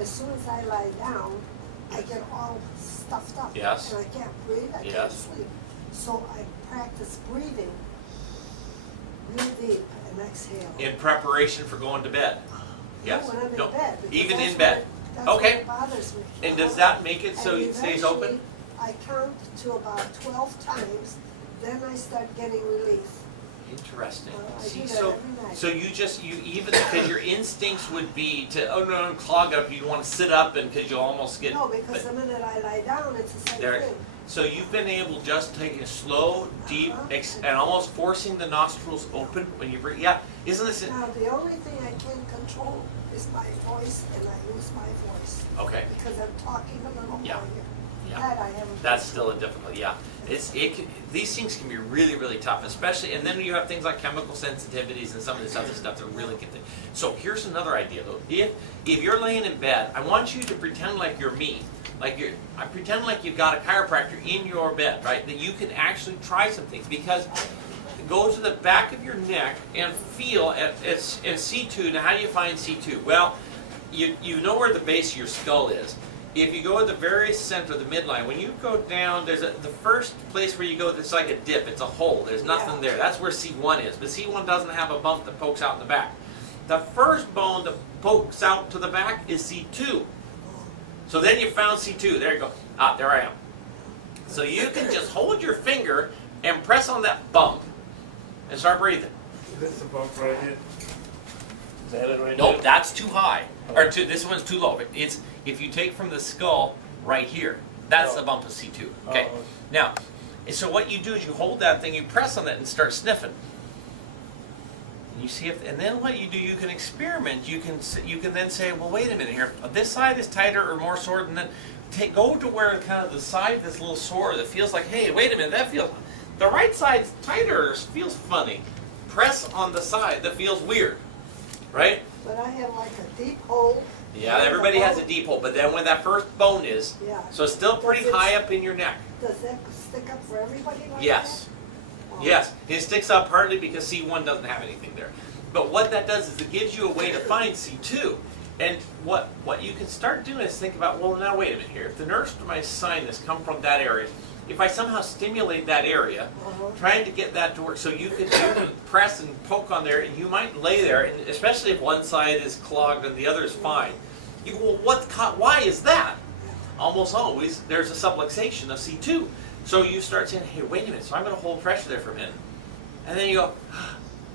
as soon as I lie down, I get all stuffed up. Yes. And I can't breathe, I can't sleep. So I practice breathing real deep and exhale. In preparation for going to bed. Yes. No, when I'm in No. bed. Even in bed. That's Okay. what bothers me. And does that make it so And it stays open? eventually, I count to about 12 times, then I start getting relief. Interesting. I See, do that so every night. so you even because your instincts would be to no clog it up. You want to sit up and because you almost get. No, because the minute I lie down, it's the same There, thing. so you've been able just taking a slow, deep, and almost forcing the nostrils open when you breathe. Yeah, isn't this it? Now, the only thing I can control is my voice, and I lose my voice. Okay. Because I'm talking a little Yeah. more here. Yeah. That I haven't. That's still a difficult. Yeah, these things can be really, really tough, especially. And then you have things like chemical sensitivities and some of this other stuff that really get things. So here's another idea though. If you're laying in bed, I want you to pretend like you're me. I pretend like you've got a chiropractor in your bed, right? That you can actually try some things because go to the back of your neck and feel at C2. Now, how do you find C2? Well, you know where the base of your skull is. If you go at the very center, the midline, when you go down, there's the first place where you go, it's like a dip, it's a hole, there's nothing there. That's where C1 is, but C1 doesn't have a bump that pokes out in the back. The first bone that pokes out to the back is C2. So then you found C2, there you go. Ah, there I am. So you can just hold your finger and press on that bump and start breathing. Is this the bump right here? Is that it right Nope, there? that's too high. Or this one's too low. It's if you take from the skull right here, that's the bump of C2. Okay. Oh. Now, so what you do is you hold that thing, you press on it, and start sniffing. And you see and then what you do, you can experiment. You can then say, well, wait a minute here. This side is tighter or more sore than that. Go to where kind of the side that's a little sore that feels like, hey, wait a minute, that feels. The right side's tighter, feels funny. Press on the side that feels weird, right? But I have like a deep hole. Yeah, everybody has a deep hole, but then when that first bone is, so it's still pretty high up in your neck. Does that stick up for everybody like Yes. that? Oh. Yes, it sticks up partly because C1 doesn't have anything there. But what that does is it gives you a way to find C2. And what you can start doing is think about, well, now wait a minute here. If the nerves to my sinus come from that area, if I somehow stimulate that area, trying to get that to work, so you can press and poke on there, and you might lay there, and especially if one side is clogged and the other is fine. You go, well, why is that? Almost always, there's a subluxation of C2. So you start saying, hey, wait a minute, so I'm going to hold pressure there for a minute. And then you go,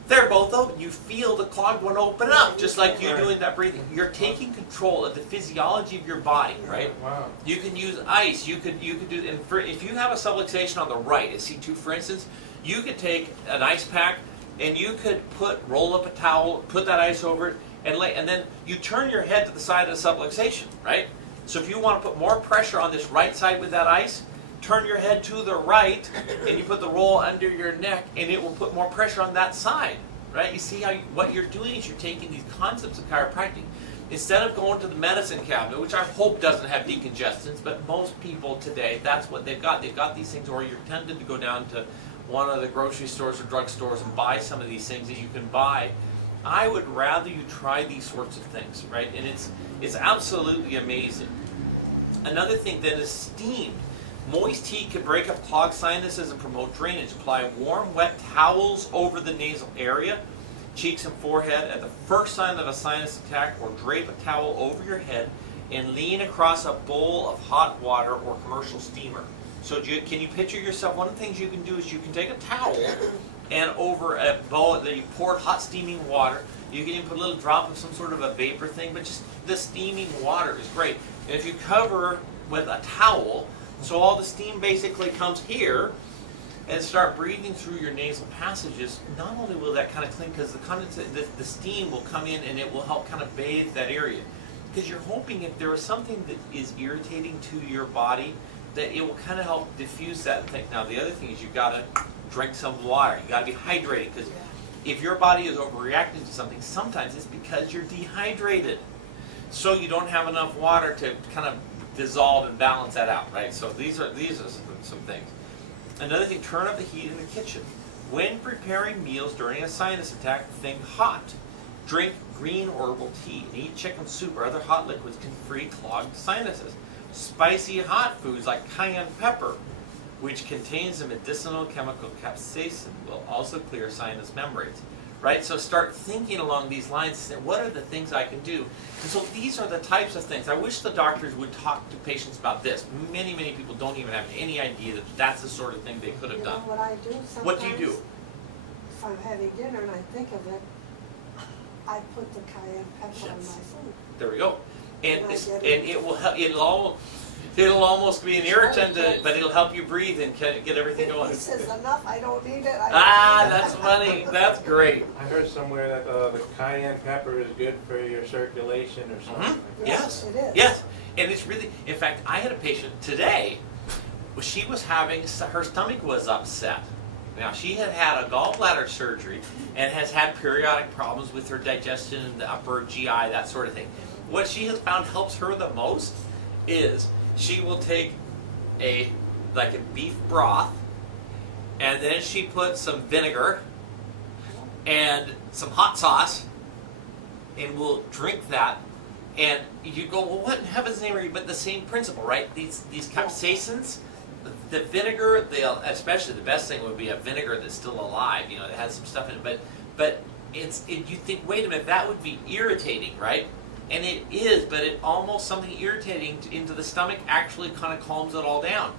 they're both open. You feel the clogged one open up, just like you doing that breathing. You're taking control of the physiology of your body, right? Wow. You can use ice. You could do, and if you have a subluxation on the right, at C2 for instance, you could take an ice pack and you could roll up a towel, put that ice over it, and then you turn your head to the side of the subluxation, right? So if you want to put more pressure on this right side with that ice, turn your head to the right, and you put the roll under your neck, and it will put more pressure on that side, right? You see how what you're doing is you're taking these concepts of chiropractic. Instead of going to the medicine cabinet, which I hope doesn't have decongestants, but most people today, that's what they've got. They've got these things, or you're tempted to go down to one of the grocery stores or drug stores and buy some of these things that you can buy. I would rather you try these sorts of things, right? And it's absolutely amazing. Another thing then is steam. Moist heat can break up clogged sinuses and promote drainage. Apply warm, wet towels over the nasal area, cheeks and forehead at the first sign of a sinus attack, or drape a towel over your head and lean across a bowl of hot water or commercial steamer. So can you picture yourself? One of the things you can do is you can take a towel and over a bowl that you pour hot steaming water. You can even put a little drop of some sort of a vapor thing, but just the steaming water is great. And if you cover with a towel, so all the steam basically comes here, and start breathing through your nasal passages, not only will that kind of clean, because the steam will come in and it will help kind of bathe that area. Because you're hoping if there is something that is irritating to your body, that it will kind of help diffuse that thing. Now the other thing is you've got to drink some water. You've got to be hydrated, because if your body is overreacting to something, sometimes it's because you're dehydrated. So you don't have enough water to kind of dissolve and balance that out, right? So these are some things. Another thing, turn up the heat in the kitchen. When preparing meals during a sinus attack, think hot. Drink green herbal tea and eat chicken soup or other hot liquids can free clogged sinuses. Spicy hot foods like cayenne pepper, which contains the medicinal chemical capsaicin, will also clear sinus membranes. Right? So start thinking along these lines and say, what are the things I can do? And so these are the types of things. I wish the doctors would talk to patients about this. Many, many people don't even have any idea that that's the sort of thing they could have You done. know what I do sometimes? What do you do? If I'm having dinner and I think of it, I put the cayenne pepper on my Yes. food. There we go. And, And I it's, get and it. it will help. It'll almost be an irritant, but it'll help you breathe and get everything going. He says, enough, I don't need it. That's funny. That's great. I heard somewhere that the cayenne pepper is good for your circulation or something. Mm-hmm. Like that. Yes. It is. Yes. And it's really, in fact, I had a patient today. She was having, her stomach was upset. Now, she had had a gallbladder surgery and has had periodic problems with her digestion, the upper GI, that sort of thing. What she has found helps her the most is she will take a beef broth, and then she puts some vinegar and some hot sauce, and will drink that. And you go, well, what in heaven's name are you? But the same principle, right? These capsaicins, the vinegar, especially the best thing would be a vinegar that's still alive. You know, it has some stuff in it. But you think, wait a minute, that would be irritating, right? And it is, but it almost something irritating into the stomach actually kind of calms it all down.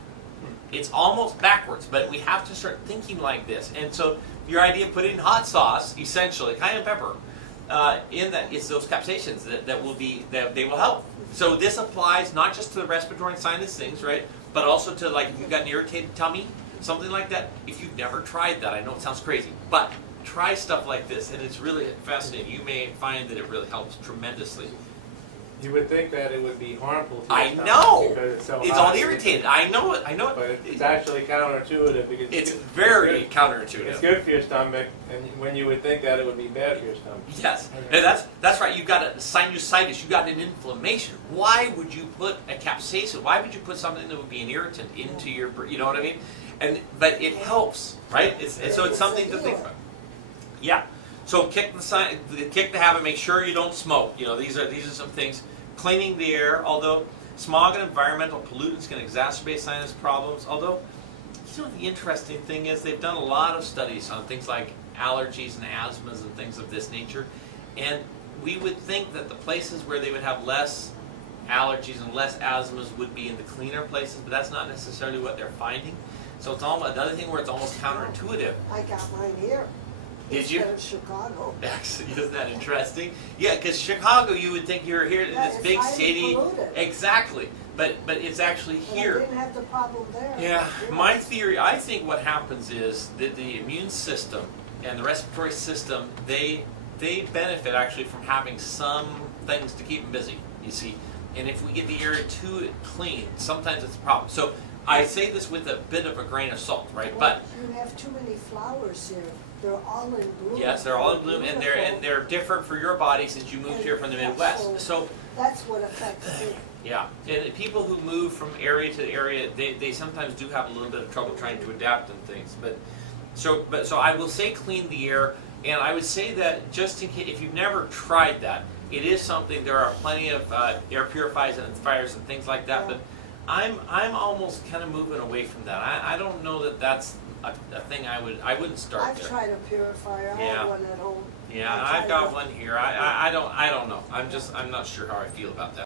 It's almost backwards, but we have to start thinking like this. And so your idea of putting hot sauce, essentially, cayenne pepper, in that is those capsaicins that they will help. So this applies not just to the respiratory and sinus things, right? But also to, like, if you've got an irritated tummy, something like that. If you've never tried that, I know it sounds crazy, but try stuff like this, and it's really fascinating. You may find that it really helps tremendously. You would think that it would be harmful to I your stomach know! because it's so It's hot. all irritated. I know it. But it's actually counterintuitive because It's very it's counterintuitive. good for your stomach, and when you would think that it would be bad for your stomach. Yes, Okay. and that's right. You've got a sinusitis. You've got an inflammation. Why would you put a capsaicin? Why would you put something that would be an irritant into your? You know what I mean? But it helps, right? So it's something to think about. Yeah. So kick the habit. Make sure you don't smoke. You know, these are some things. Cleaning the air. Although smog and environmental pollutants can exacerbate sinus problems. Although, you know, the interesting thing is they've done a lot of studies on things like allergies and asthmas and things of this nature, and we would think that the places where they would have less allergies and less asthmas would be in the cleaner places, but that's not necessarily what they're finding. So it's almost another thing where it's almost counterintuitive. I got mine here. Did you? Instead of Chicago. Actually, isn't that interesting? Yeah, because Chicago, you would think you're here in Yeah, this it's big highly city. polluted. Exactly, but it's actually But I here. didn't have the problem there. Yeah, my theory, I think what happens is that the immune system and the respiratory system, they benefit actually from having some things to keep them busy, you see. And if we get the area too clean, sometimes it's a problem. So I say this with a bit of a grain of salt, right? Well, But you have too many flowers here. They're all in bloom. yes, they're all in bloom, and they're different for your body since you moved here from the Midwest. So that's what affects me. yeah, and people who move from area to area, they sometimes do have a little bit of trouble trying to adapt and things. But so I will say clean the air, and I would say that just in case if you've never tried that, it is something. There are plenty of air purifiers and fires and things like that. But I'm almost kind of moving away from that. I don't know that that's a thing I wouldn't start I've there. tried a purifier. I Yeah. have one at home. Yeah, I I've tried got it. one here. I don't know. I'm not sure how I feel about that.